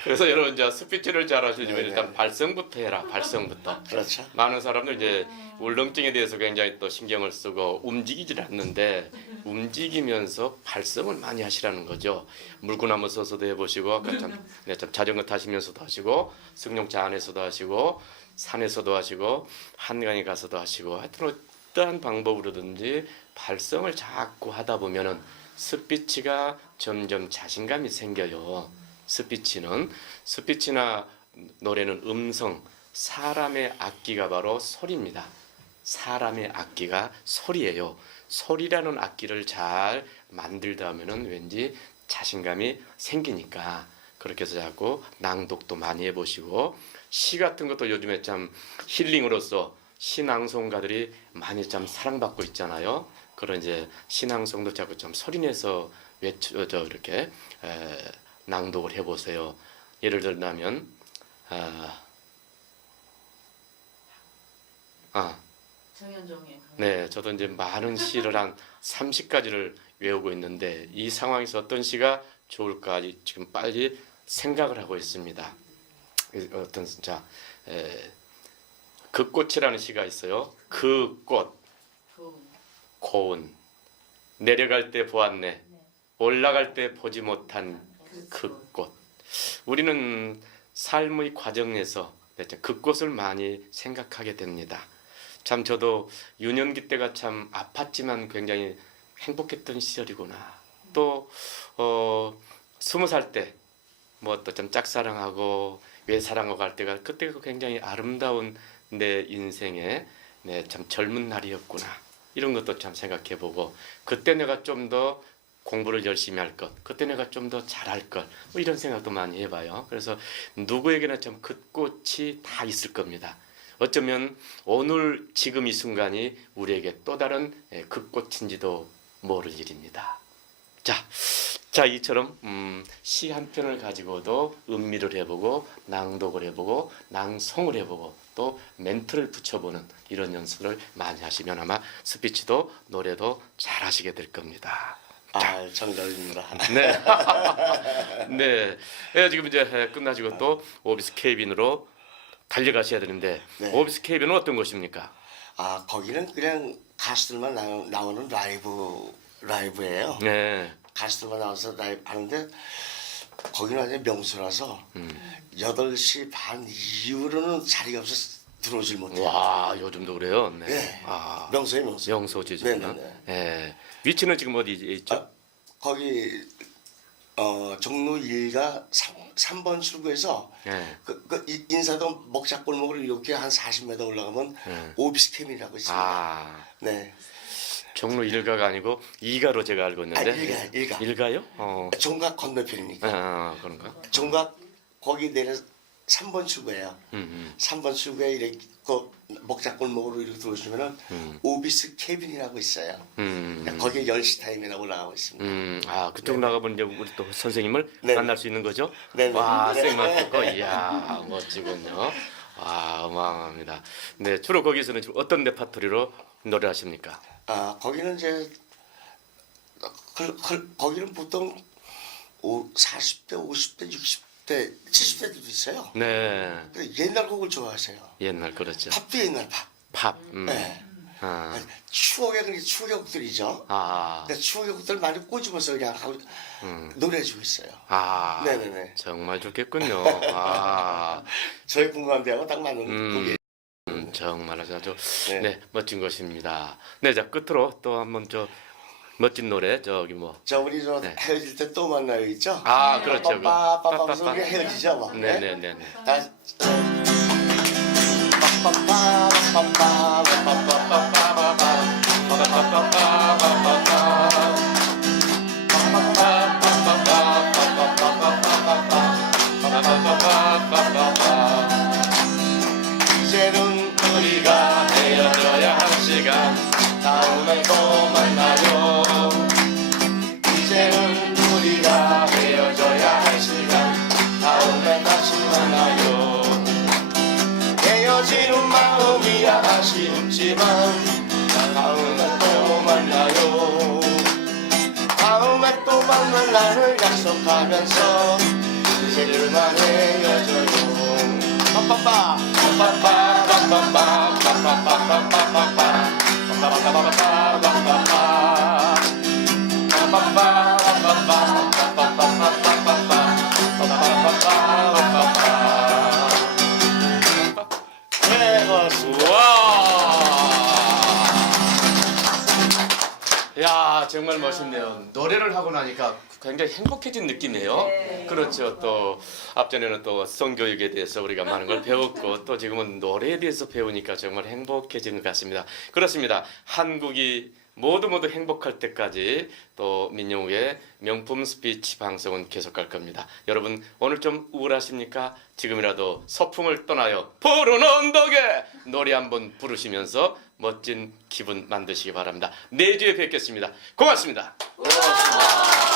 그래서 여러분 이제 스피치를 잘하시려면 네네. 일단 발성부터 해라. 발성부터. 그렇죠. 많은 사람들 이제 울렁증에 대해서 굉장히 또 신경을 쓰고 움직이질 않는데 움직이면서 발성을 많이 하시라는 거죠. 물구나무 서서도 해보시고 아까 참 자전거 타시면서도 하시고 승용차 안에서도 하시고 산에서도 하시고 한강에 가서도 하시고 하여튼 어떠한 방법으로든지 발성을 자꾸 하다 보면은 스피치가 점점 자신감이 생겨요. 스피치나 노래는 음성, 사람의 악기가 바로 소리입니다. 사람의 악기가 소리예요. 소리라는 악기를 잘 만들다 하면은 왠지 자신감이 생기니까 그렇게 해서 자꾸 낭독도 많이 해보시고 시 같은 것도 요즘에 참 힐링으로서 시낭송가들이 많이 참 사랑받고 있잖아요. 그런 이제 시낭송도 자꾸 좀 소리내서 이렇게 낭독을 해보세요. 예를 들면 정현종의 네, 저도 이제 많은 시를 한 30가지를 외우고 있는데 이 상황에서 어떤 시가 좋을까 지금 빨리 생각을 하고 있습니다. 어떤 자 그 꽃이라는 시가 있어요. 그 꽃 고운 내려갈 때 보았네 올라갈 때 보지 못한 그 꽃. 우리는 삶의 과정에서 그 꽃을 많이 생각하게 됩니다. 참 저도 유년기 때가 참 아팠지만 굉장히 행복했던 시절이구나. 또 20살 때 뭐 또 좀 짝사랑하고 외사랑하고 갈 때가 그때가 굉장히 아름다운 내 인생의 참 젊은 날이었구나. 이런 것도 참 생각해보고 그때 내가 좀 더 공부를 열심히 할 것, 그때 내가 좀 더 잘할 것, 뭐 이런 생각도 많이 해봐요. 그래서 누구에게나 참 그 꽃이 다 있을 겁니다. 어쩌면 오늘 지금 이 순간이 우리에게 또 다른 그 꽃인지도 모를 일입니다. 자 이처럼 시 한 편을 가지고도 음미를 해보고 낭독을 해보고 낭송을 해보고 또 멘트를 붙여보는 이런 연습을 많이 하시면 아마 스피치도 노래도 잘하시게 될 겁니다. 아, 정답입니다. 네. 네. 지금 이제 끝나시고 또 오비스 케이빈으로 달려가셔야 되는데 네. 오비스 케이빈은 어떤 곳입니까? 아, 거기는 그냥 가수들만 나오는 라이브예요. 네. 가수들만 나와서 라이브 하는데 거기는 완전 명소라서 8시 반 이후로는 자리가 없어서 들어오질 못해요. 와, 요즘도 그래요. 네. 네. 아, 명소예요, 명소. 명소지죠. 네네네. 네. 위치는 지금 어디 있죠? 거기 종로 1가 3번 출구에서 네. 인사동 먹자골목으로 이렇게 한 40m 올라가면 오비스 캠이라고 있습니다. 아, 네. 종로 1가가 아니고 2가로 제가 알고 있는데. 일가. 1가요? 종각 건너편이니까. 그런가? 종각 거기 내려 3번 출구예요. 3번 출구에 이렇게 그 먹자골목으로 이렇게 들어오시면은 오비스 케빈이라고 있어요. 거기에 10시 타임이나 올라가고 있습니다. 그쪽 나가보면 이제 우리 또 선생님을 네. 만날 수 있는 거죠? 네. 와, 네. 생만 듣고, 이야, 멋지군요. 와, 어마어마합니다. 네, 주로 거기서는 지금 어떤 레파토리로 노래 하십니까? 아, 거기는 이제 거기는 보통 40대, 50대, 때 70대들도 있어요. 네. 근데 옛날 곡을 좋아하세요. 옛날 그렇죠. 팝도 옛날 팝. 팝. 네. 아. 추억의 그런 추억의 곡들이죠. 아. 근데 추억의 곡들 많이 꼬집어서 그냥 하고 노래해주고 있어요. 아. 네네네. 정말 좋겠군요. 아. 저희 공감대하고 딱 맞는 곡이. 정말 아주 네. 네, 멋진 것입니다. 네, 자 끝으로 또 한번 저 멋진 노래 저기 뭐. 저 우리 저 네. 헤어질 때 또 만나요 있죠? 아, 그렇죠. 빠빠빠빠빠서 우리 헤어지죠, 막. 네네네네. 다 이제는 우리가 헤어져야 할 시간 다음에 또 만나요. 이제는 우리가 헤어져야 할 시간 다음에 다시 만나요. 헤어지는 마음이야 아쉽지만 다음에 또 만나요. 다음에 또 만날 날을 약속하면서 이제들만 헤어져요. 빠빠빠 빠빠빠 빠빠빠 빠빠빠 빠빠빠 네, 고맙습니다. 야, 정말 멋있네요. 노래를 하고 나니까 굉장히 행복해진 느낌이에요. 네. 그렇죠. 또 앞전에는 또 성교육에 대해서 우리가 많은 걸 배웠고 또 지금은 노래에 대해서 배우니까 정말 행복해지는 것 같습니다. 그렇습니다. 한국이 모두 행복할 때까지 또 민영우의 명품 스피치 방송은 계속할 겁니다. 여러분 오늘 좀 우울하십니까? 지금이라도 서풍을 떠나요. 푸른 언덕에 노래 한번 부르시면서 멋진 기분 만드시기 바랍니다. 내주에 뵙겠습니다. 고맙습니다. 고맙습니다.